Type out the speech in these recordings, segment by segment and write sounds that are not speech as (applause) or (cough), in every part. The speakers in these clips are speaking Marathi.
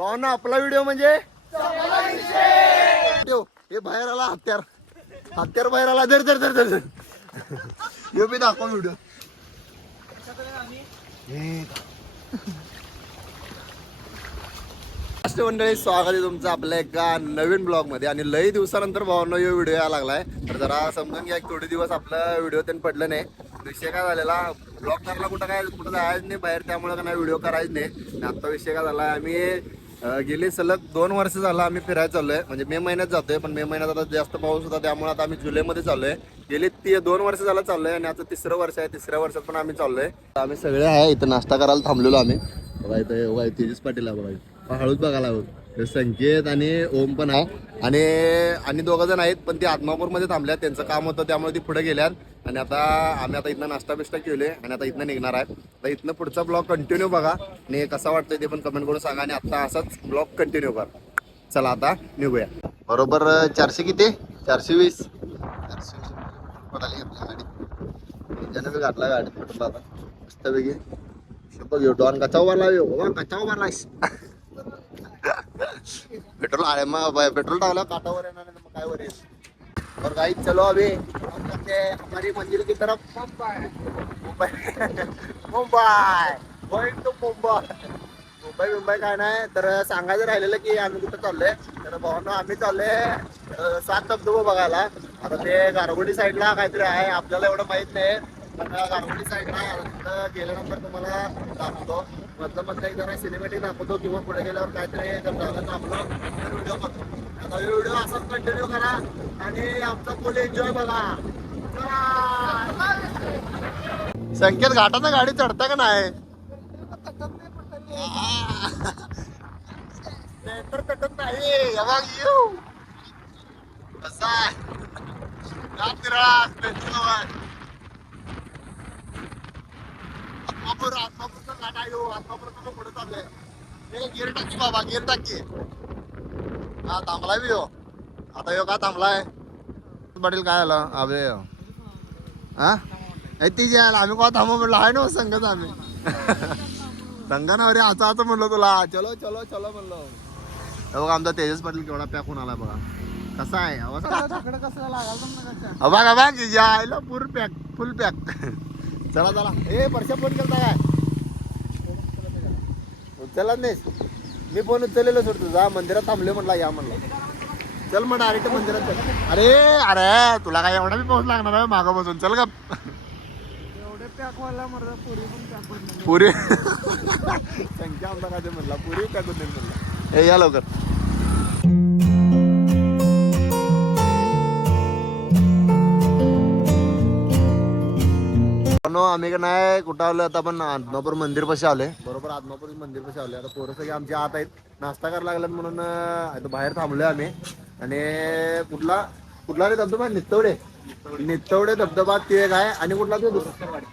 भावांना आपला व्हिडिओ म्हणजे? हे बाहेर आला हत्यार. हत्यार बाहेर आला. धर धर धर धर यो बी दाखव व्हिडिओ मंडळी स्वागत आहे तुमचं आपल्या एका नवीन ब्लॉगमध्ये आणि लई दिवसानंतर भावांना यो व्हिडिओ यायला लागलाय. तर जरा समजून घ्या थोडे दिवस आपला व्हिडिओ त्यांनी पडलं नाही. विषय काय झालेला ब्लॉग करायला कुठं काय कुठं जायचं नाही बाहेर त्यामुळे काय व्हिडिओ करायचं नाही. आता विषय काय झाला आम्ही गेली सलग दोन वर्ष झालं आम्ही फिरायला चाललोय. म्हणजे मे महिन्यात जातोय पण मे महिन्यात आता जास्त पाऊस होता त्यामुळे आता आम्ही जुलैमध्ये चाललोय. गेली ती दोन वर्ष झालं चाललोय आणि आता तिसरं वर्ष आहे तिसऱ्या वर्षात पण आम्ही चाललोय. आम्ही सगळे आहे इथं नाश्ता करायला थांबलेलो आम्ही. बघा इथं तेजस पाटील आहे बघा. हळूच बघायला हवं संकेत आणि ओम पण आहे. आणि आणि दोघं जण आहेत पण ते आत्मापूरमध्ये थांबल्यात. त्यांचं काम होतं त्यामुळे ती पुढे गेल्यात. आणि आता आम्ही आता इथनं नाश्ता बिष्टा केले आणि आता इथनं निघणार आहे. तर इथनं पुढचा ब्लॉग कंटिन्यू बघा. आणि कसा वाटतंय ते पण कमेंट करून सांगा. आणि आता असाच ब्लॉग कंटिन्यू कर. चला आता निघूया. बरोबर चारशे किती? चारशे वीस. चारशे वीस आली घेतली गाडी ज्यानं घातला गाडी पेट्रोल आता मस्तपैकी. शुभ घेऊ डॉन कचाव मारला येऊ कचाव मारलायस (laughs) पेट्रोल अरे मग पेट्रोल टाकला काटावर येणार नाही तर मग काय वर येईल? और गाइस चलो अभी हम करते हैं हमारी मंजिल की तरफ Mumbai. Mumbai. (laughs) Going to Mumbai. Mumbai Mumbai काय नाही तर सांगायचं राहिलेलं की आम्ही कुठं चाललोय? तर भावांना आम्ही चाललोय सात धबधबा बघायला. आता ते गारगुडी साईडला काहीतरी आहे आपल्याला एवढं माहीत नाही पण गारगोडी साईडला तिथं गेल्यानंतर तुम्हाला दाखवतो. मधलं मधलं एक जरा सिनेमॅटिक दाखवतो किंवा पुढे गेल्यावर काहीतरी जर झालं आपलं व्हिडिओ करतो आता व्हिडिओ असाच कंटिन्यू करा आणि आमचा फुल एन्जॉय बघा. संकेत घाटानं गाडी चढता का नाही? पेपर कटत नाही. यावाग येऊ. कसा आहे रात निराळा पेट्रोल आहे आत्मापूर आत्मापूरचा काटा येऊ आत्मापूरचा पुढे चाललंय. हे गिर टाकी बाबा गिर टाकी. हा थांबलाय बी हो. आता यो का थांबलाय? पाटील काय आलं अबे हा? ए ती जे आला आम्ही का थांबू म्हणलं आहे ना हो संगत आम्ही. संगनावरी आता आता म्हणलो तुला. चलो चलो चलो म्हणलो. हे बघा आमचा तेजस पाटील केवढा पॅक होऊन आला बघा. कसा आहे? हा बघा बघ या आईला फुल पॅक फुल पॅक. चला चला. ए परशा फोन केलता काय? उचलला नाहीस. मी फोन उचललेलो सोड तुझा. मंदिरात थांबले म्हटला या म्हणलं चल मग डायरेक्ट मंदिरात चल. अरे अरे तुला काय एवढा बी पाऊस लागणार आहे? मागं बसून. चल का पुरी संख्या आमचा काय ते म्हणला पुरी टाकून म्हणला ए या लवकर. आम्ही का नाही कुठं आलो आता आपण? आदमापूर मंदिर पाशी आले बरोबर आदमापूर मंदिर पाशी आले आता पोरं सगळे आमच्या आत आहेत. नाश्ता करायला लागल्यात म्हणून आता बाहेर थांबलोय आम्ही. आणि कुठला कुठला रे धबधबा? नित्तवडे. नित्तवडे धबधबा ते एक आहे. आणि कुठला तो?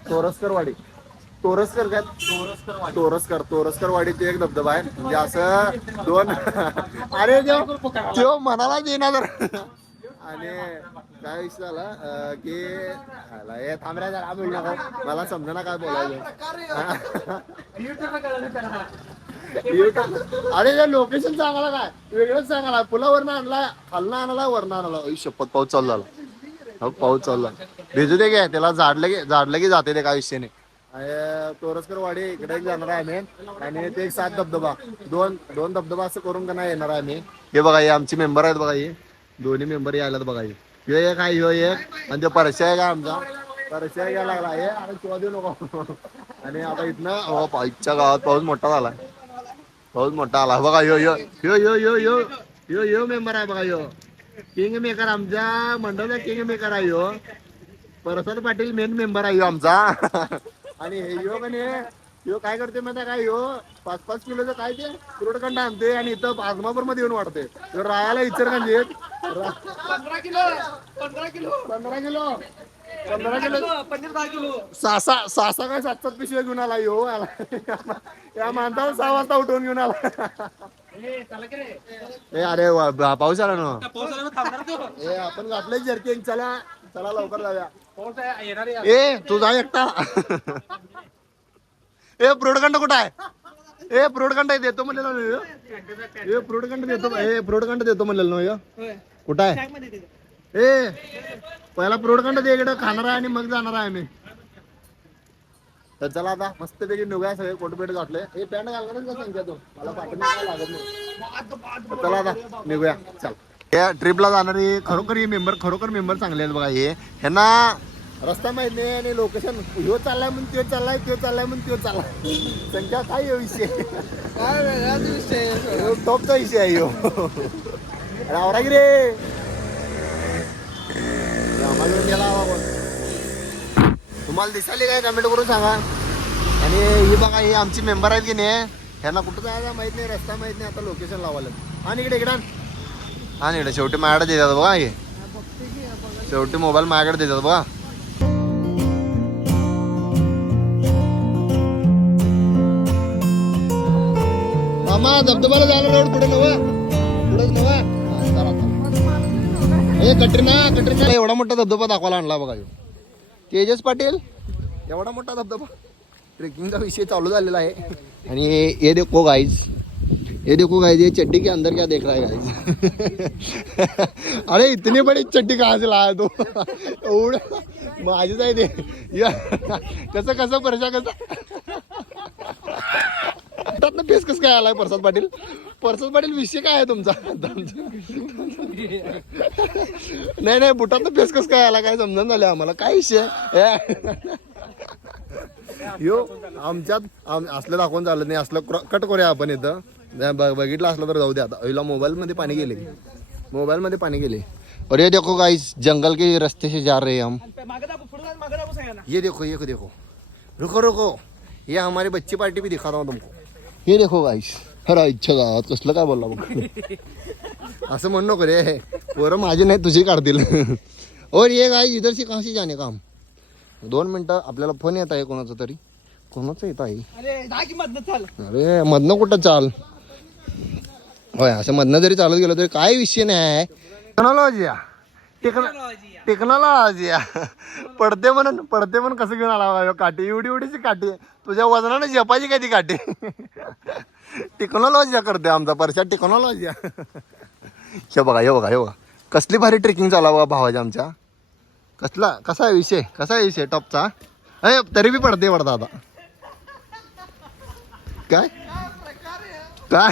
तोरसकरवाडी. तोरसकर काय? तोरसकर तोरसकर वाडी ते एक धबधबा आहे. म्हणजे असं दोन (laughs) अरे देव तो म्हणाला येणार आणि काय विषय झाला की हे थांबऱ्या जरा बोल नका. मला समजा काय बोलायचं. अरे हे लोकेशन सांगायला काय? वेगळंच सांगायला. पुलावरनं आणला खालनं आणला वरनं आणला शपथ पाऊस चालू झाला. हो, पाऊस चालू झाला. भिजू दे काय त्याला झाडलं की झाडलं की जाते ते काय विषय नाही. तोरसकर वाडी इकडे एक जाणार आहे आम्ही. आणि ते एक सात धबधबा. दोन दोन धबधबा असं करून का नाही येणार आहे आम्ही. हे बघा हे आमची मेंबर आहेत बघा हे. दोन्ही मेंबर यायला बघा ह्यो एक आहे ह्यो एक. आणि तो परश्या आहे का आमचा. परश्या घ्यायला लागला. हे अरे देऊ नको. आणि आता इथनं हो पाईच्या गावात पाऊस मोठा झाला पाऊस मोठा आला. बघा यो यो यो यो यो यो यो यो मेंबर आहे बघा यो किंग मेकर आमच्या मंडळाचा किंग मेकर आहे यो परसाद पाटील मेन मेंबर आहे ह्यो आमचा. आणि हे योग आणि ह्यो काय करते माहिती काय ह्यो पाच पाच किलोचं काय ते कुरडकंड आणते आणि इथं आजमापूरमध्ये येऊन वाढते ह्यो राहायला इचर म्हणजे पंधरा किलो पंधरा किलो. पंधरा किलो. पंधरा किलो. पनीर दहा किलो. सहा सहा काय सात सात पिशव्या घेऊन आला ह्यो आला. या माणसाला सहा वाजता उठवून घेऊन आला. ए अरे वा- पाऊस आला ना? ए आपण घातलंय जर्किंग चला चला लवकर जाऊया. येणार. ए तू जा एकटा. ए ब्रोडखंड कुठं आहे? ए फ्रूटखंड देतो म्हणलेलं? ए फ्रूटखंड देतो ए फ्रूटखंड देतो म्हणलेलं ना ह्यो? कुठं आहे? ए पहिला फ्रूटखंड दे इकडं खाणार आहे आणि मग जाणार आहे आम्ही. तर चला आता मस्तपैकी निघूया सगळे कोटपेट घातले हे पॅन्ट घालणार का तू. मला पाठवून काय लागत नाही. चला आता निघूया. चल. या ट्रिपला जाणारी खरोखर ही मेंबर खरोखर मेंबर चांगले आहेत बघा हे. ह्यांना रस्ता माहीत नाही आणि लोकेशन ह्यो चाललाय म्हणून त्यो चाललाय त्यो चाललाय म्हणून त्यो चाललाय. संख्या काय विषय? काय वेगळाच विषय. ह्यो टॉपचा विषय आहे ह्यो. आवरा की रे आम्हाला घेऊन गेला बाबा. तुम्हाला दिसाली काय? कमेंट करून सांगा. आणि ही बघा ही आमची मेंबर आहेत की नाही ह्यांना कुठं जायचं माहीत नाही रस्ता माहीत नाही आता लोकेशन लावायला. आणि इकडे इकडे. आण. इकडे शेवटी माझ्याकडे देतात बघा हे. शेवटी मोबाईल माझ्याकडे देतात बघा. मामा धबधबाला जायला रोड पुढे नवा पुढेच नवा हा, कटरीना कटरीना एवढा मोठा धबधबा दाखवायला आणला बघा. तेजस पाटील एवढा मोठा धबधबा ट्रेकिंगचा विषय चालू झालेला आहे आणि ये- ये देखो गाईज ये देखो गाइस ये चड्डी के अंदर क्या देख रहा है गाइस अरे इतनी बड़ी चड्डी कहाँ से लाया तू एवढं माझीच आहे ते या कसं कसं परशा कसं त्यातनं पेस कसं काय आलाय प्रसाद पाटील? प्रसाद पाटील विषय काय आहे तुमचा? नाही नाही बुटातनं पेस कसं काय आला काय समजून झालं आम्हाला? काय विषय. यो आमच्यात आम- असलं दाखवून चालत नाही असलं कट करूया आपण इथं. बघितलं असलं तर जाऊ दे आता. हिला मोबाईल मध्ये पाणी गेले. मोबाईल मध्ये पाणी गेले. और ये देखो गाइस जंगल के रास्ते से जा रहे हैं हम. ना ये देखो ये देखो. रुको रुको. ये हमारी बच्ची पार्टी भी दिखाता हूँ तुमको. ये देखो गाइस अरे इच्छा गावात कसलं काय बोलला बघ. (laughs) असं म्हणू नको रे. पोरं माझी नाही तुझी काढतील. (laughs) और ये गाइस इधर से कहाँ से जाने का हम दोन मिनिटं आपल्याला फोन येत आहे कोणाचा तरी. कोणाचं येत आहे? अरे मधनं कुठं चाल? होय असं मधनं जरी चालत गेलो तरी काय विषय नाही. टेक्नॉलॉजी टेक्नॉलॉजी पडते म्हणून पडते म्हणून कसं घेऊन आला बघा काठी एवढी एवढीची काठी. तुझ्या वजनानं जपायची काय ती काठी? टेक्नॉलॉजी करते आमचा परशा टेक्नॉलॉजी हे बघा हे बघा हे बघा. कसली भारी ट्रेकिंग चालू बघा भावाच्या आमच्या. कसला कसा आहे विषय? कसा आहे विषय टॉपचा? अरे तरी बी पडते पडता आता. काय? काय?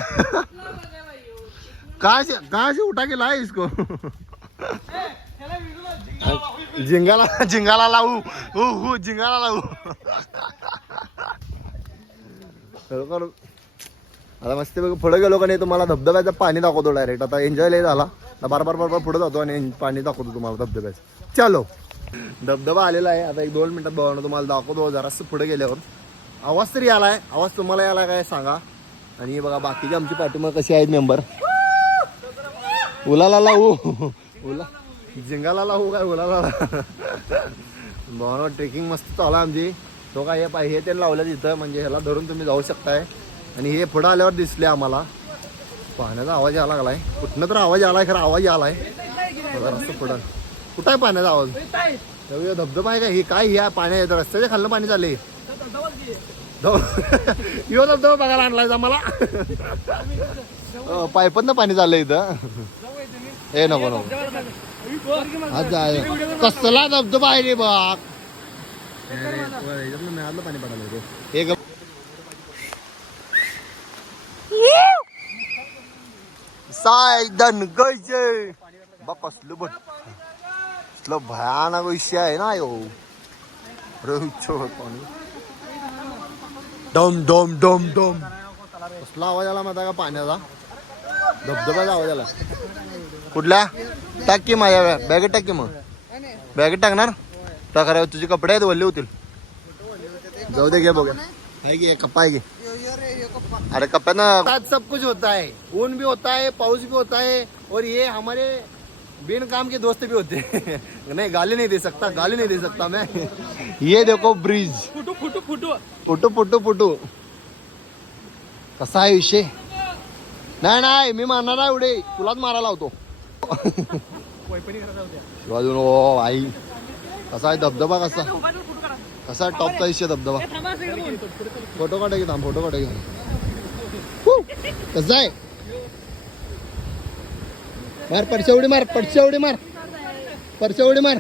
काय से उठा केला इसको. झिंगाला झिंगाला लावू. हो हो झिंगाला लावू. खरोखर आता मस्त बघ पुढे गेलो का नाही तुम्हाला धबधब्याचं पाणी दाखवतो डायरेक्ट आता एन्जॉय लय झाला. आता बार बार बार बार पुढे जातो आणि पाणी दाखवतो तुम्हाला धबधब्याचं. चलो. धबधबा आलेला आहे. आता एक दोन मिनिटात भावानं तुम्हाला दाखवतो. जरासं पुढे गेल्यावर. आवाज तरी आला आहे आवाज तुम्हाला याला काय सांगा. आणि बघा बाकीची आमची पाठिंबा कशी आहेत मेंबर उलाला लावू उला. जिंगाला लावू काय उलाला भावना ट्रेकिंग मस्त चालू आमची. तो काय हे पाय हे ते लावलं तिथं म्हणजे ह्याला धरून तुम्ही जाऊ शकताय. आणि हे पुढं आल्यावर दिसले आम्हाला. पाण्याचा आवाज यायला लागलाय. कुठनं तर आवाज आलाय खरं आवाज आलाय रस्ता पुढं. कुठं आहे पाण्याचा आवाज? धबधबा आहे का? हे काय हे? पाण्या येतं रस्त्याच्या खाल्लं पाणी चालले (laughs) यो धबधबा बघायला आणलाय आम्हाला (laughs) पायपन पाणी चाललंय इथं. हे नको नको. कसला धबधबा रे बाग मिळालं पाणी पडायला हे ग- सायदन गयचे बा कसलं बघ कसलं भयानक विषय आहे ना यो। पाणी डम डम डम डम। कसला आवाज़ आला आहे का धबधबाचा आवाज़ आला कुठल्या टाक की माझ्या बॅगेत टाक की मग. बॅगेत टाकणार? टाकणार तुझे कपडे आहेत वल्ले होतील. जाऊ दे घे बघा. आहे की कप्पा आहे की. अरे कप्प्यानं आज सब कुछ होता है. ऊन भी होता है पाउस भी होता है और ये हमारे बिन काम के दोस्त भी होते हैं। (laughs) नहीं गाली नहीं दे सकता गाली नहीं दे सकता मैं। (laughs) ये देखो ब्रिज। फुटू फुटू फुटू। फुटू फुटू फुटू। कसा आहे विषय? नाही नाही मी मारणार आहे एवढे. तुलाच मारायला होतो अजून ओ आई. कसा आहे? धबधबा कसा? कसा आहे? टॉपचा विषय धबधबा? फोटो काढा की थांब फोटो काढा की कसा आहे? मार पडच्या उडी मार पडच्या उडी मार. पडच्या उडी मार.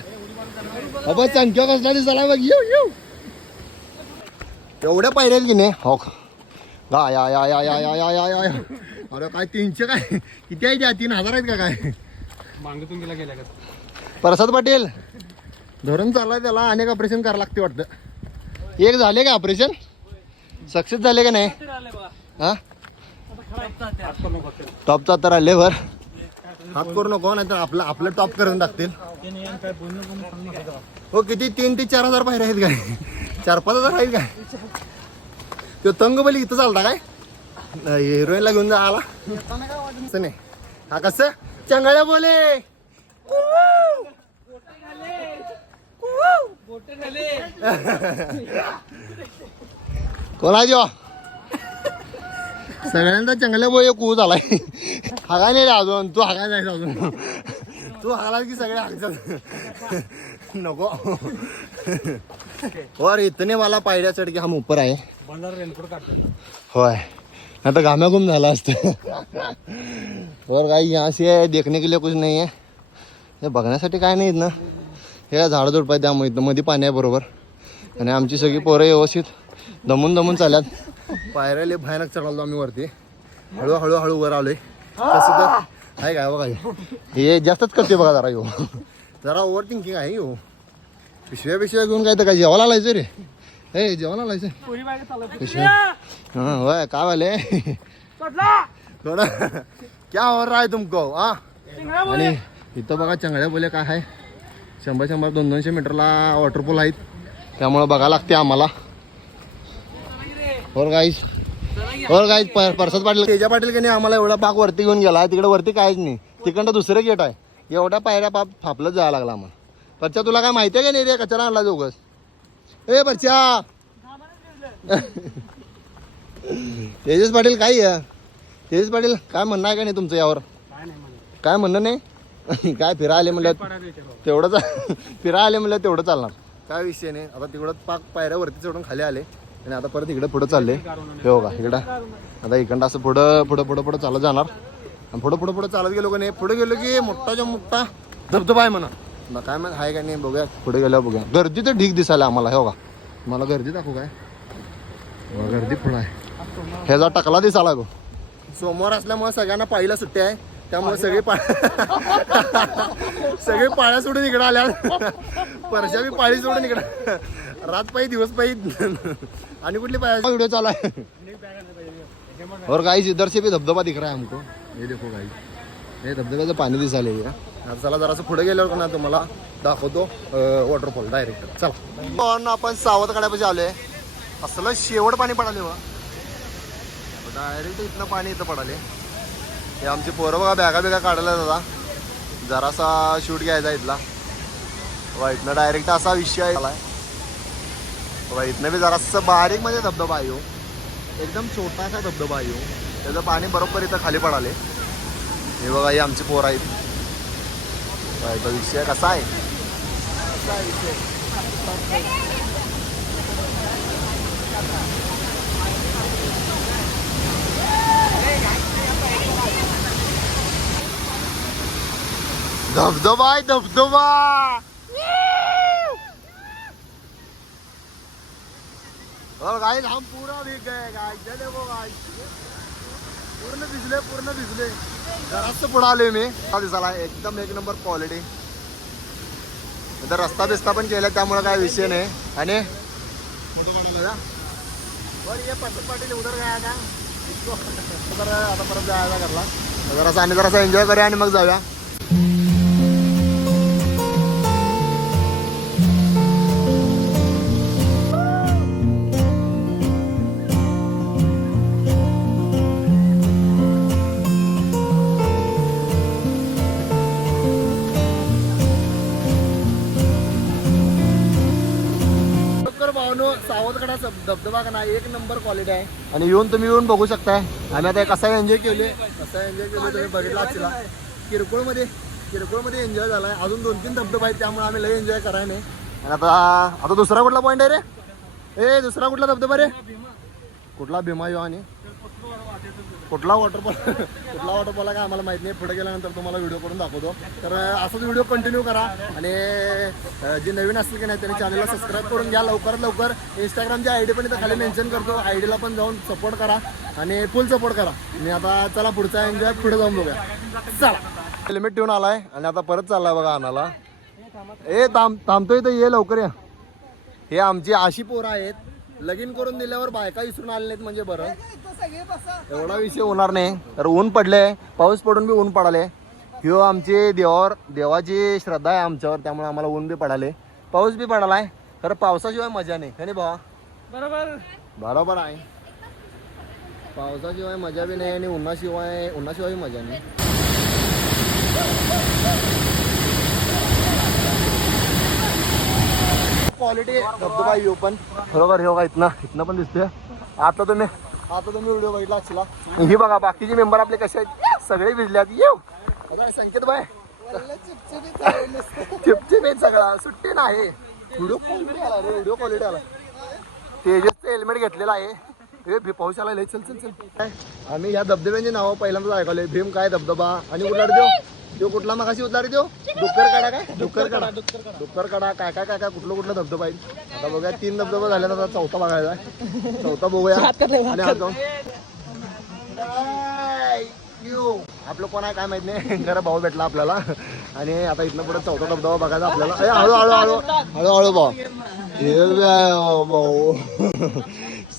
अबा संख्या कसला दिसायला बघ. येऊ येऊ एवढ्या पाहिलेत की नाही? हो गा या या या या या या या या. अरे काय तीनशे काय? किती आहे त्या? तीन हजार आहेत का काय? मागतून गेला गेल्या का? प्रसाद पाटील. धरून चाललाय त्याला अनेक ऑपरेशन करावं लागते वाटतं. एक झाले का ऑपरेशन सक्सेस झाले का नाही? हा? टॉपचा तर आले वर हात करू नको नाही तर आपलं आपलं टॉप करून टाकतील. हो किती? तीन ते चार हजार बाहेर आहेत काय? चार पाच हजार आहेत काय? तो तंग बली इथं चालता काय? हिरोईनला घेऊन जा आला. असं नाही हा कसं? चंगळ्या बोले. (laughs) कोण जेव्हा? सगळ्यांचा चांगल्या बोय कू झालाय. हागा नाही रे अजून. तू हागा नाही अजून. तू हागला की सगळे हागतात. नको. और इतने वाला पायड्या चढ के हम ऊपर आहे. होय. आता घाम्याघूम झाला असतं. और काही यहाँ से देखने के लिए कुछ नाही आहे हे बघण्यासाठी काय नाहीत ना. हे काय झाडं झुडपं आहे त्यामुळे इथं मध्ये पाणी आहे बरोबर. आणि आमची सगळी पोरं व्यवस्थित दमून दमून चालल्यात. पायऱ्याले भयानक चढालो आम्ही वरती. हळूहळू हळू वर आलोय. तसं तर आहे काय बघा हे. जास्तच करते बघा जरा येऊ जरा ओव्हर थिंकिंग आहे येऊ पिशव्या पिशव्या घेऊन काय तर काय जेवायला लायचं रे. हे चालत पिशव्या हाँ होय काय वाले थोडा. क्या हो रहा है तुमको हा? आणि इथं बघा चंगड्या बोले काय आहे. शंभर शंभर दोन दोनशे मीटरला वॉटरपूल आहेत. त्यामुळं बघायला लागते आम्हाला. और गाईस और गाईस परसाद पाटील. तेजा पाटील की नाही आम्हाला एवढा पाक वरती घेऊन गेला तिकडे वरती काहीच नाही. तिकडं दुसरं गेट आहे. एवढ्या पायऱ्या पाप फापलत जायला लागला आम्हाला. परच्या तुला काय माहिती आहे का नाही रे? कचरा आणला जोगस ए बरच्या. तेजस पाटील काय तेजस पाटील काय म्हणणं आहे का नाही तुमचं यावर? काय म्हणणं नाही? काय फिरा आले म्हणलं तेवढंच फिरा आले म्हणलं तेवढं चालणार. काय विषय नाही. आता तिकडं पाक पायऱ्यावरती चढून खाली आले. आणि आता परत इकडे पुढं चालले. हे बघा इकडं. आता इकडं असं पुढं पुढं पुढं पुढं चालत जाणार. आणि पुढं पुढं पुढं चालत गेलो का नाही पुढे गेलो की मोठाच्या मोठा धबधबा आहे म्हणा. मग काय मग आहे का नाही बघूया. पुढे गेल्यावर बघूया. गर्दी तर ढीक दिसायला आम्हाला हे बघा मला गर्दी दाखवू काय? बघा, गर्दी पुढं आहे. ह्याचा टकला दिसायला गो. सोमवार असल्यामुळे सगळ्यांना पाळीला सुट्टी आहे. त्यामुळे सगळे पा (laughs) सगळे पाळ्या सोडून इकडे आल्या. परशा बी पाळी सोडून इकडे. रात पायी दिवस पायी आणि कुठली पाया व्हिडिओ चालू आहे. और गाइस इधर से भी धबधबा दिख रहा है हमको. ये देखो गाइस हे धबधब्याचं पाणी दिसायला चला जरासं पुढे गेल्यावर ना तुम्हाला दाखवतो वॉटरफॉल डायरेक्ट चला. आपण सावध काढापाशी आलोय. असलं शेवट पाणी पडाले वा डायरेक्ट इथनं पाणी इथं पडाले. हे आमची पोरं बघा बॅगा बिगा काढायला दादा. जरासा शूट घ्यायचा इथला. वा इथनं डायरेक्ट असा विषय आहे. बघा इथनं बी जरासं बारीक म्हणजे धबधबा आहे हो. एकदम छोटासा धबधबा आहे हो. त्याचं पाणी बरोबर इथं खाली पडाले. हे बघा हे आमची पोरं आहेत. Vai, Balenciaga, sai! Sai, sai! Давдова, давдова! और गाइस हम पूरा भीग गए गाइस देखो गाइस पूर्ण भिजले पूर्ण भिजले जास्त पुढं आलोय मी. हा दिसाला एकदम एक नंबर क्वालिटी इथं रस्ता बिस्ता पण केला त्यामुळे काय विषय नाही. आणि? फोटो ये पटकन पाटील उधर गया का आता परत जायला करला जरासा आणि जरासा एन्जॉय करूया आणि मग जाऊया. का नाही एक नंबर क्वालिटी आहे आणि येऊन तुम्ही येऊन बघू शकताय आम्ही आता कसा एन्जॉय केले कसा एन्जॉय केले तुम्ही बघितला असेल किरकोळमध्ये किरकोळमध्ये एन्जॉय झालाय अजून दोन तीन धबधबा आहेत त्यामुळे आम्ही लय एन्जॉय कराय नाही आणि आता आता दुसरा कुठला पॉईंट आहे रे ए दुसरा कुठला धबधबा रे कुठला भीमा यो आणि कुठला वॉटरफॉल (laughs) कुठला वॉटरफॉल आहे का आम्हाला माहीत नाही. पुढे गेल्यानंतर तुम्हाला व्हिडिओ करून दाखवतो. तर असंच व्हिडिओ कंटिन्यू करा. आणि जे नवीन असतील की नाही त्यांनी चॅनलला सबस्क्राईब करून घ्या. लवकरात लवकर इंस्टाग्रामची आय डी पण इथं खाली मेन्शन करतो आय डीला पण जाऊन सपोर्ट करा. आणि फुल सपोर्ट करा. आणि आता चला पुढचा एन्जॉय पुढे जाऊन बघूया. चला. हेल्मेट ठेवून आलाय. आणि आता परत चाललाय बघा आणाला ए थांब थांबतोय तर ये लवकर या. हे आमची अशी पोरं आहेत. लगीन करून दिल्यावर बायका विसरून आले नाहीत म्हणजे बरं. एवढा विषय होणार नाही. तर ऊन पडले पाऊस पडून बी ऊन पडाले. ह्यो आमची देवावर देवाची श्रद्धा आहे आमच्यावर त्यामुळे आम्हाला ऊन बी पडाले. पाऊस बी पडालाय. खरं पावसाशिवाय मजा नाही नाही भावा? बरोबर. बरोबर आहे. पावसाशिवाय मजा बी नाही आणि उन्हाशिवाय उन्हाशिवाय मजा नाही. क्वालिटी धबधबा येऊ पण. बरोबर हे बघा इथनं इथनं पण दिसतोय. आता तुम्ही आता तुम्ही व्हिडिओ बघितला असला ही बघा बाकीचे मेंबर आपले कसे आहेत? सगळे भिजल्यात येऊ. आता संकेत बाय चिपचिप (laughs) आहेत सगळा. सुट्टी नाही. व्हिडिओ क्वालिटी आला रे व्हिडिओ क्वालिटी आला. तेजसचं हेल्मेट घेतलेलं आहे. हे भी- पाऊस आला चल चल चल. काय? आम्ही या धबधब्यांची नावं पहिल्यांदाच ऐकले भीम काय धबधबा? आणि कुठला देऊ. देऊ कुठला मगाशी उतला देऊ डुक्कर कडा काय? डुक्कर कडा डुक्कर कडा काय काय काय काय? कुठलं कुठलं धबधबा आहे? आता बघूया तीन धबधबा झाले आता चौथा बघायचा आहे. चौथा बघूया. आणि हात जाऊन यो. आपलं कोण आहे काय माहीत नाही. जरा भाऊ भेटला आपल्याला. आणि आता इथनं पुढे चौथा धबधबा बघायचा आपल्याला. अरे हळू हळू हळू. हळू हळू भाऊ. हे बे, भाऊ.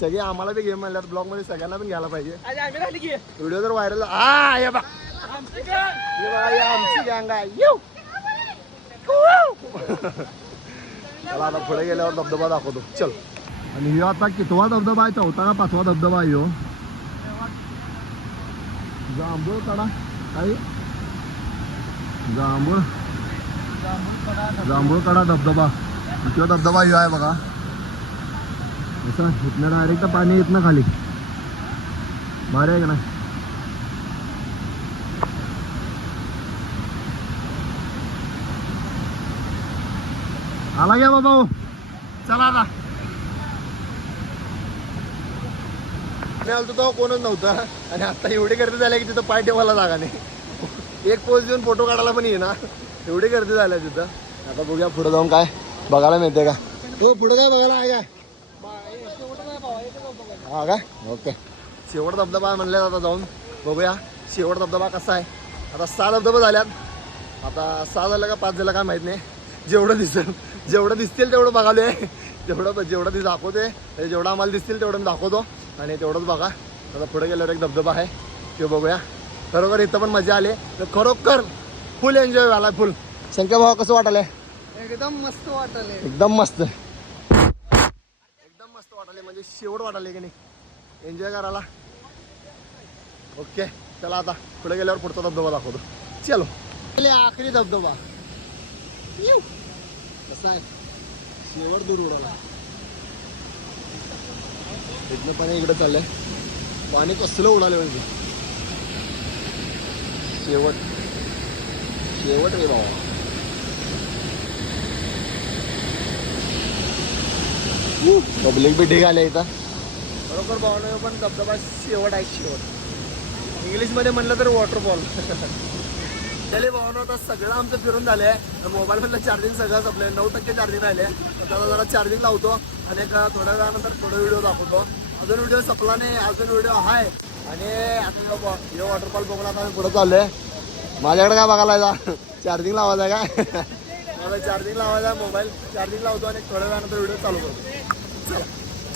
सगळे आम्हाला बी गेम म्हणल्यात. ब्लॉगमध्ये सगळ्यांना पण घ्यायला पाहिजे. व्हिडिओ जर व्हायरल हा हे बघा. आमची काय आमची गँग आहे येऊ चला आता पुढे गेल्यावर धबधबा दाखवतो. चल. आणि ह्यो आता कितवा धबधबा आहे? चौथा का पाचवा धबधबा आहे ह्यो? जांभूळ कडा. काही जांभूळ. जांभूळ कडा धबधबा. किंवा धबधबा ह्यो आहे बघा. असं इथनं डायरेक्ट पाणी येत ना खाली. भारी आहे का नाही? आला घ्या बाबा? चला आता. आलतो तेव्हा कोणच नव्हतं. आणि आता एवढी गर्दी झाली की तिथं पाय ठेवायला जागा नाही. एक पोज देऊन फोटो काढायला पण येईना. एवढी गर्दी झाली तिथं. आता बघूया पुढे जाऊन काय बघायला मिळते का. हो पुढे काय बघायला आहे काय? हा काय? ओके. शेवट धबधबा म्हणल्यात आता जाऊन. बघूया. शेवट धबधबा कसा आहे. आता सहा धबधबा झाल्यात. आता सहा झालं का पाच झालं काय माहीत नाही. जेवढं दिसेल. जेवढं दिसतील तेवढं बघालोय जेवढं जेवढं ती दाखवते जेवढं आम्हाला दिसतील तेवढं मी दाखवतो. आणि तेवढंच बघा. आता पुढे गेल्यावर एक धबधबा आहे ते बघूया. खरोखर इथं पण मजा आली. तर खरोखर फुल एन्जॉय झाला फुल शंकर भाऊ कसं वाटायलंय? एकदम मस्त वाटले एकदम मस्त. एकदम मस्त वाटायले म्हणजे शेवट वाटायले की नाही. एन्जॉय करायला. ओके चला आता. पुढे गेल्यावर पुढचा धबधबा दाखवतो. चलो. आखरी धबधबा. कसा आहे? शेवट दूर उडवला. इथनं पाणी इकडे चाललंय. पाणी कसलं उडाले म्हणजे? शेवट. शेवट रे बाबा. पब्लिक बी ठीक आले इथं. बरोबर भावना पण धबधबा शेवट आहे शेवट. इंग्लिशमध्ये म्हणलं तर वॉटरफॉल (laughs) त्याला भावना आता सगळं आमचं फिरून झालंय. मोबाईल मधलं चार्जिंग सगळं संपलंय. नऊ टक्के चार्जिंग राहिले. तर त्याला जरा चार्जिंग लावतो. आणि एक थोड्या वेळानंतर थोडा व्हिडिओ दाखवतो. अजून व्हिडिओ संपला नाही. अजून व्हिडिओ आहे. आणि आता हे वॉटरफॉल बघून आता आम्ही पुढे चाललोय. माझ्याकडे काय बघायला जा. चार्जिंग लावायचं आहे काय? मला चार्जिंग लावायचा मोबाईल चार्जिंग लावतो आणि थोड्या वेळानंतर व्हिडिओ चालू करतो.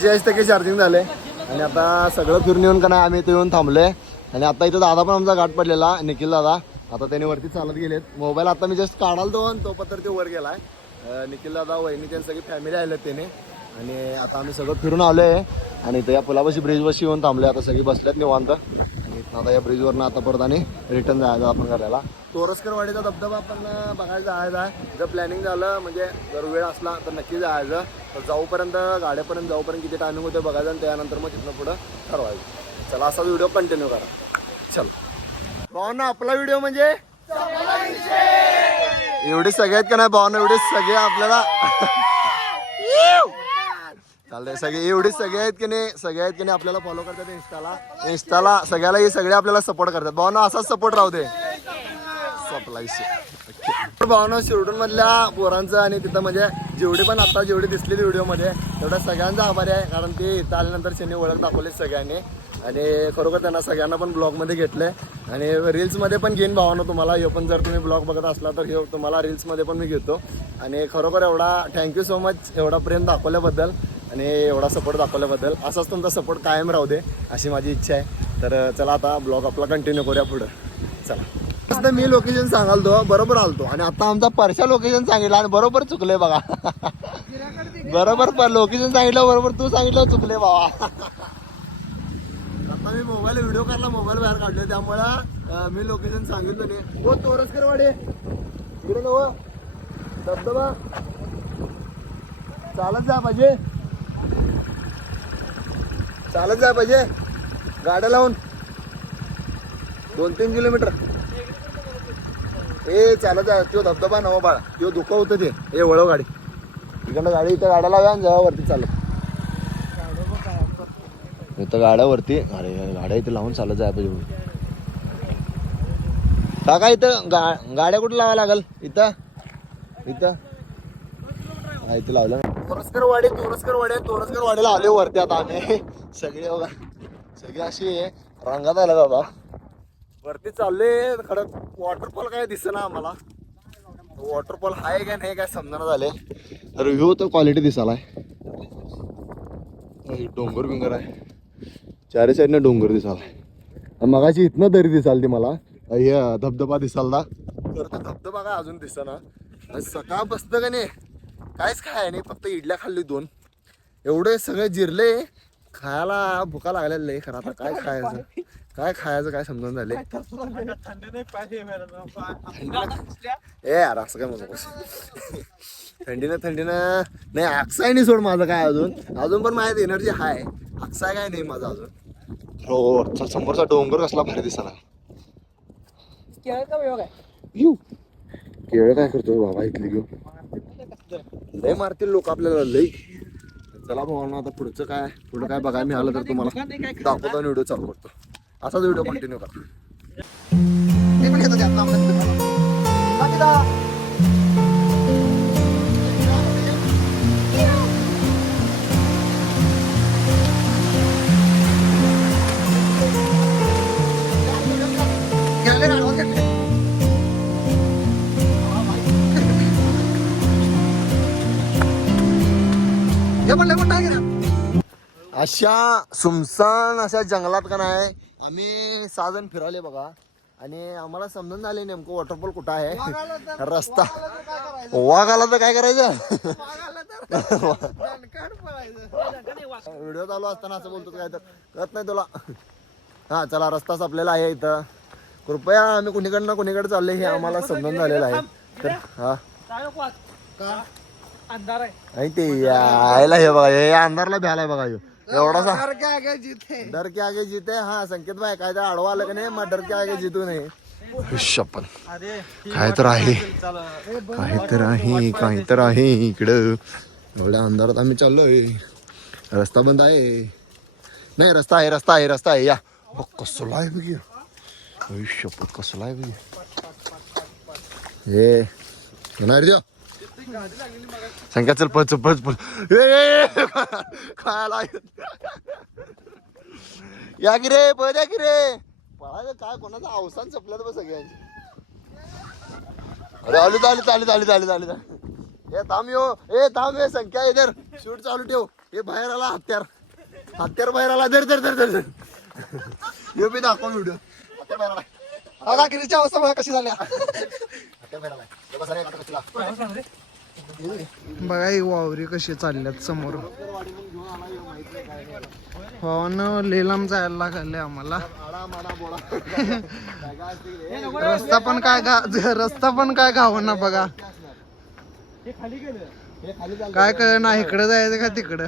चाळीस टक्के चार्जिंग झाले. आणि आता सगळं फिरून येऊन का नाही आम्ही इथं येऊन थांबलोय. आणि आता इथं दादा पण आमचा गाठ पडलेला निखिल दादा. आता त्याने वरती चालत गेलेत. मोबाईल आता मी जस्ट काढाल तो आणि तो पत्र ते वर गेलाय. निखिल दादा वहिनी त्यांनी सगळी फॅमिली आलेत त्याने. आणि आता आम्ही सगळं फिरून आलोय. आणि इथं या पुलापाशी ब्रिजवरशी येऊन थांबले आता सगळी बसल्यात निवांत. आणि आता या ब्रिजवरनं आता परत आणि रिटर्न जायचं आपण करायला. तोरसकरवाडीचा धबधबा आपण बघायला जायचा आहे. जर प्लॅनिंग झालं म्हणजे जर वेळ असला तर नक्की जायचं. तर जाऊपर्यंत गाड्यापर्यंत जाऊपर्यंत किती टायमिंग होते बघायचं आणि त्यानंतर मग तिथनं पुढं ठरवायचं. चला असा व्हिडिओ कंटिन्यू करा. चल. भावना आपला व्हिडिओ म्हणजे? एवढे सगळे आहेत का नाही भावना? एवढे सगळे आपल्याला चालतंय सगळे एवढे सगळे आहेत की नाही सगळे आहेत की नाही आपल्याला फॉलो करतात इंस्टाला इंस्टाला सगळ्याला हे सगळे आपल्याला सपोर्ट करतात. भावना असाच सपोर्ट राहू दे. सप्लायशी भावना शिरडून मधल्या पोरांचं आणि तिथं म्हणजे जेवढी पण आता जेवढी दिसलेली व्हिडिओमध्ये तेवढ्या सगळ्यांचा आभारी आहे कारण ते इथं आल्यानंतर त्यांनी ओळख दाखवली सगळ्यांनी. आणि खरोखर त्यांना सगळ्यांना पण ब्लॉगमध्ये घेतलंय. आणि रील्समध्ये पण घेईन भावानं तुम्हाला. हे पण जर तुम्ही ब्लॉग बघत असला तर हे तुम्हाला रील्समध्ये पण मी घेतो. आणि खरोखर एवढा थँक्यू सो मच एवढा प्रेम दाखवल्याबद्दल आणि एवढा सपोर्ट दाखवल्याबद्दल. असाच तुमचा सपोर्ट कायम राहू दे अशी माझी इच्छा आहे. तर चला आता ब्लॉग आपला कंटिन्यू करूया पुढं. चला. आता मी लोकेशन सांगालतो बरोबर आलतो. आणि आता आमचा परशा लोकेशन सांगितलं आणि बरोबर चुकले बघा. (laughs) बरोबर लोकेशन सांगितलं बरोबर तू सांगितलं चुकले बाबा (laughs) आता मी मोबाईल व्हिडिओ काढला मोबाईल बाहेर काढले. त्यामुळं मी लोकेशन सांगितलं नाही. हो तोरसकर वाडे इकडे नव. धबधबा. चालत जा पाहिजे. चालत जा पाहिजे. गाड्या लावून. दोन तीन किलोमीटर. ए चालत जा. तो धबधबा नवा बाळा. तो धुकं होतं ते. ए वळव गाडी. इकडनं गाडी इथं गाड्या लावा आणि जावा वरती चालत. इथं गाड्यावरती अरे गाड्या इथं लावून चालत जाय पाहिजे काका इथं गा गाड्या कुठं लावा लागल? इथं? इथं? हा इथं लावलं तोरसकर वाडे तोरसकर वाडी तोरसकर वाड्याला आले वरती आता आम्ही. सगळे बघा. सगळे अशी रंगात आला बाबा वरती चालले खरं वॉटरफॉल काय दिसेना आम्हाला. वॉटरफॉल आहे का नाही काय समजणं झाले. रिव्ह्यू तर क्वालिटी दिसायला आहे डोंगर बिंगर आहे. चारी साईडनं डोंगर दिसालाय मगाशी इथनं दरी दिसाल ती मला हे धबधबा दिसालता. तर तो धबधबा काय अजून दिसना. आणि सकाळ बसतं का नाही? काहीच खाय नाही फक्त इडल्या खाल्ली दोन. एवढे सगळे जिरले खायला भुका लागलेला लय खरं आता काय खायचं? काय खायचं काय समजून झाले? ए यार असं काय म्हणू नकोस. थंडीनं थंडीनं. नाही अक्साय नाही सोड माझं काय अजून. अजून पण माझ्यात एनर्जी हाय. अक्साय काय नाही माझं अजून. हो समोरचा डोंगर कसला भारी दिसला केळ का वेळ काय केळ काय करतो बाबा इथली घेऊ लय मारतील लोक आपल्याला लय. चला भाऊ आता पुढचं काय? पुढं काय बघायला मिळालं तर तुम्हाला दाखवतो आणि व्हिडिओ चालू करतो. असाच व्हिडिओ कंटिन्यू करा. अशा सुमसान अशा जंगलात का नाही आम्ही सहा जण फिराले बघा. आणि आम्हाला समजून झाले नेमकं वॉटरफॉल कुठं आहे. रस्ता वाघ आला तर काय करायचं? व्हिडिओ चालू असताना असं बोलतो काय तर. कळत नाही तुला? हा चला रस्ताच आपल्याला आहे इथं. कृपया आम्ही कुणीकडनं कुणीकडे चालले हे आम्हाला समजून झालेलं आहे. तर हा. अंधार आहे. ते यायला हे बघा हे अंधारला भ्यालाय बघा ह्यो. एवढासा डर के आगे जीते। डर के आगे जीते हा संकेत भाई काय तर आडवा आलं का नाही मग डर के आगे जितू नये. शपन काय तर आहे. काय तर आहे काय तर आहे इकडं. एवढ्या अंधारात आम्ही चाललोय. रस्ता बंद आहे. नाही रस्ता आहे रस्ता आहे रस्ता आहे. या. हो, कसला आहे बघ शपथ कसला आहे? बघ हे येणार देव संख्या चल पच पच पच ए खायला या की रे पळ या की रे. पळायचं काय कोणाचं अवसान चपल्यात बस सगळ्यांची. अरे आली आली आली आली आली आली ए थांब यो. ए थांब ये संख्या इधर शूट चालू ठेव. हे बाहेर आला हत्यार. हत्यार बाहेर आला. धर धर धर धर धर. यो बी दाखव व्हिडिओ हत्यार बाहेर आला बघा कितीच्या अवस्था बघा कशी झाल्या. हत्यार बाहेर आला बघा ही वावरी कशी चालल्यात समोर. हो लेलाम जायला लागले आम्हाला. रस्ता पण काय रस्ता पण काय गावना बघा. काय कळ ना इकडे जायचं का तिकडं?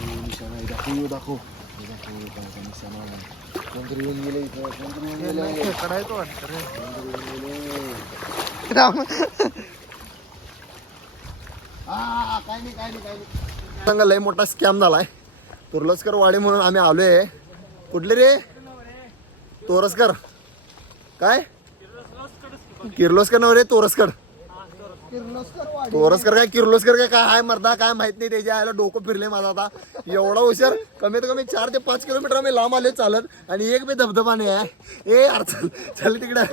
हे निशाणा आहे, दाखव यो, दाखव हे दाखव, यो, काय काय निशाणा आहे. खेकडा आहे वाटतं रे राम सांगा लय मोठा स्कॅम झालाय. तुर्लस्कर वाडी म्हणून आम्ही आलोय. कुठले रे? तोरसकर. काय? किर्लोस्कर नव रे तोरसकर. तोरसकर काय किर्लोस्कर काय काय आहे मर्दा काय माहीत नाही त्याच्या आयला डोकं फिरले माझा आता. एवढा हुशार कमीत कमी चार ते पाच किलोमीटर आम्ही लांब आले चालत आणि एक बी धबधबा नाही आहे. ए यार चल चल तिकडे.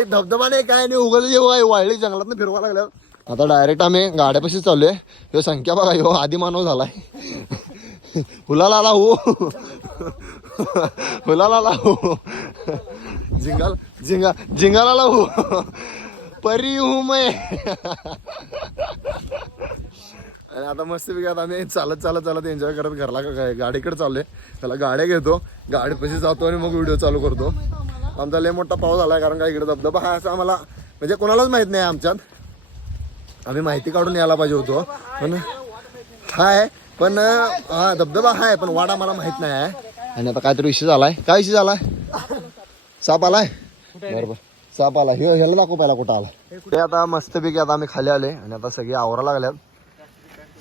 एक धबधबा नाही काय नाही उगाच जेव्हा वाळली जंगलात फिरवा लागल्या आता डायरेक्ट आम्ही गाड्यापाशी आहे ह्यो संख्या बघा ह्यो आधी मानव झालाय. हुलाला आला हो. हुलाला आला हो. झिंगाल झिंगा झिंगाला हो. परी हूं मैं आणि आता मस्त आता आम्ही चालत चालत चालत एन्जॉय करत घरला गाडीकडे चाललोय. त्याला गाड्या घेतो गाडीपाशी जातो आणि मग व्हिडिओ चालू करतो. आमचा लय मोठा पाऊस आलाय कारण काय इकडे धबधबा हा असा आम्हाला म्हणजे कोणालाच माहीत नाही आमच्यात. आम्ही माहिती काढून यायला पाहिजे होतो. पण हाय पण हा धबधबा हाय पण वाडा मला माहीत नाही आहे. आणि आता काहीतरी विषय झालाय. काय विषय झालाय? साप आलाय? बरोबर साप आला हे ह्याला दाखव पहिला कुठं आला. ते आता मस्तपैकी आता आम्ही खाली आले आणि आता सगळे आवरा लागल्यात.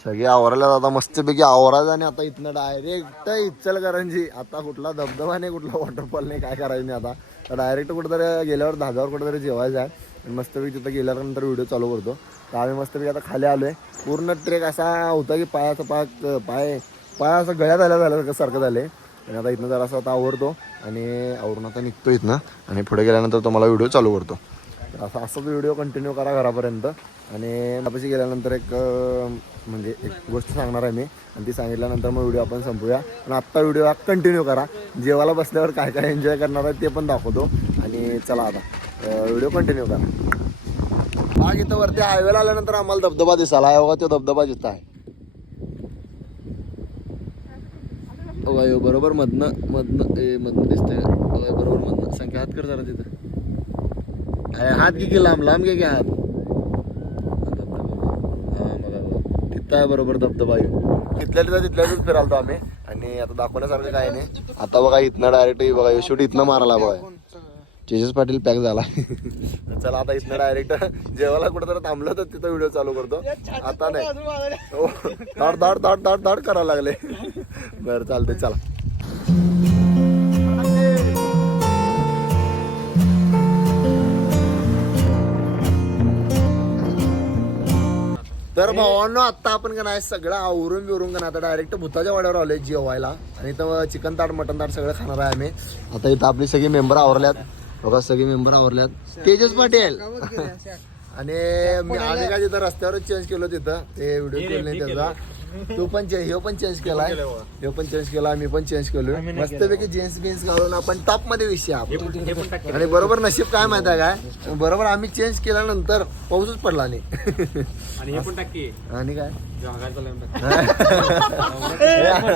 सगळे आवरल्यात आता मस्तपैकी आवरायचं आणि आता इथनं डायरेक्ट इचलकरंजी. आता कुठला धबधबा नाही कुठला वॉटरफॉल नाही काय करायचं नाही आता. डायरेक्ट कुठेतरी गेल्यावर धाब्यावर कुठेतरी जेवायचं आहे. आणि मस्तपैकी तिथं गेल्यानंतर व्हिडिओ चालू करतो. तर आम्ही मस्तपैकी आता खाली आलोय. पूर्ण ट्रेक असा होता की पायाचा पाय पाय पाय असं गळ्यात आल्या झालं सारखं झाले आणि आता इथनं जरा आता आवरतो आणि आवरून आता निघतो इथनं. आणि पुढे गेल्यानंतर तुम्हाला व्हिडिओ चालू करतो. तर असा असाच व्हिडिओ कंटिन्यू करा घरापर्यंत. आणि नापाशी गेल्यानंतर एक म्हणजे एक गोष्ट सांगणार आहे मी. आणि ती सांगितल्यानंतर मग व्हिडिओ आपण संपूया. पण आत्ता व्हिडिओ हा कंटिन्यू करा. जेवायला बसल्यावर काय काय एन्जॉय करणार आहे ते पण दाखवतो. आणि चला आता व्हिडिओ कंटिन्यू करा. बाग इथं वरती हायवेला आल्यानंतर आम्हाला धबधबा दिसाला आहे. बघा तो धबधबा जिथं आहे. बघा बरोबर मधनं मधनं ए मधनं दिसतंय. बघा बरोबर मधनं. संख्या हात कर जरा तिथं. अरे हात घे की लांब लांब घे की हात. हा बघा बघा तिथं आहे बरोबर धबधबा येऊ तिथल्या तिथं तिथल्या तिथं फिरालतो आम्ही. आणि आता दाखवण्यासारखं काय नाही. आता बघा इथनं डायरेक्ट बघा शेवटी शूट इथनं मारायला बघा तेजस पाटील पॅक झाला. चला आता इथनं डायरेक्ट जेवायला कुठं तर थांबलं तर तिथं व्हिडिओ चालू करतो. आता नाही. हो धाड धाड धाड धाड करायला लागले. बरं चालतंय चला. तर भावांनो आता आपण का नाही सगळं आवरून बिवरून का नाही आता डायरेक्ट भूताच्या वाड्यावर आलोय जेवायला. आणि इथं चिकन ताट मटन ताट सगळं खाणार आहे आम्ही. आता इथं आपली सगळी मेंबर आवरल्यात. बघा सगळे मेंबर आवरल्यात. तेजस पाटील. (laughs) आणि मी- आम्ही काय तिथं रस्त्यावरच चेंज केलं तिथं. ते व्हिडिओ केले नाही त्याचा. तू पण चेंज ह्यो पण चेंज केलाय. ह्यो पण चेंज केला मी पण चेंज केलोय. मस्तपैकी जीन्स बिन्स घालून आपण टॉपमध्ये विषय आपण. आणि बरोबर नशीब काय माहीत काय? बरोबर आम्ही चेंज केल्यानंतर पाऊसच पडला नाही. आणि हे पण टाकी. आणि काय? (laughs)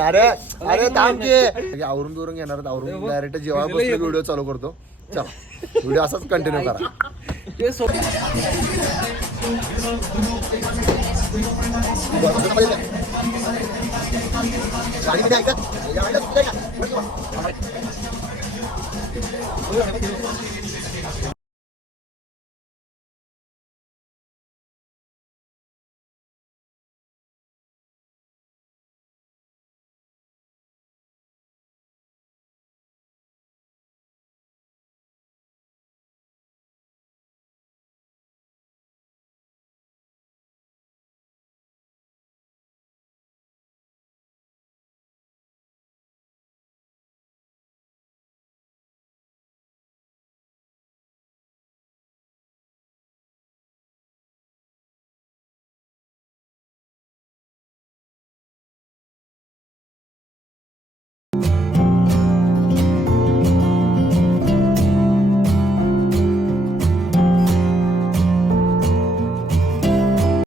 अरे अरे थांब आवरून बिवरून घेणार आवरून डायरेक्ट जेव्हा व्हिडिओ चालू करतो. चला. व्हिडिओ असाच कंटिन्यू करा. गाडी you.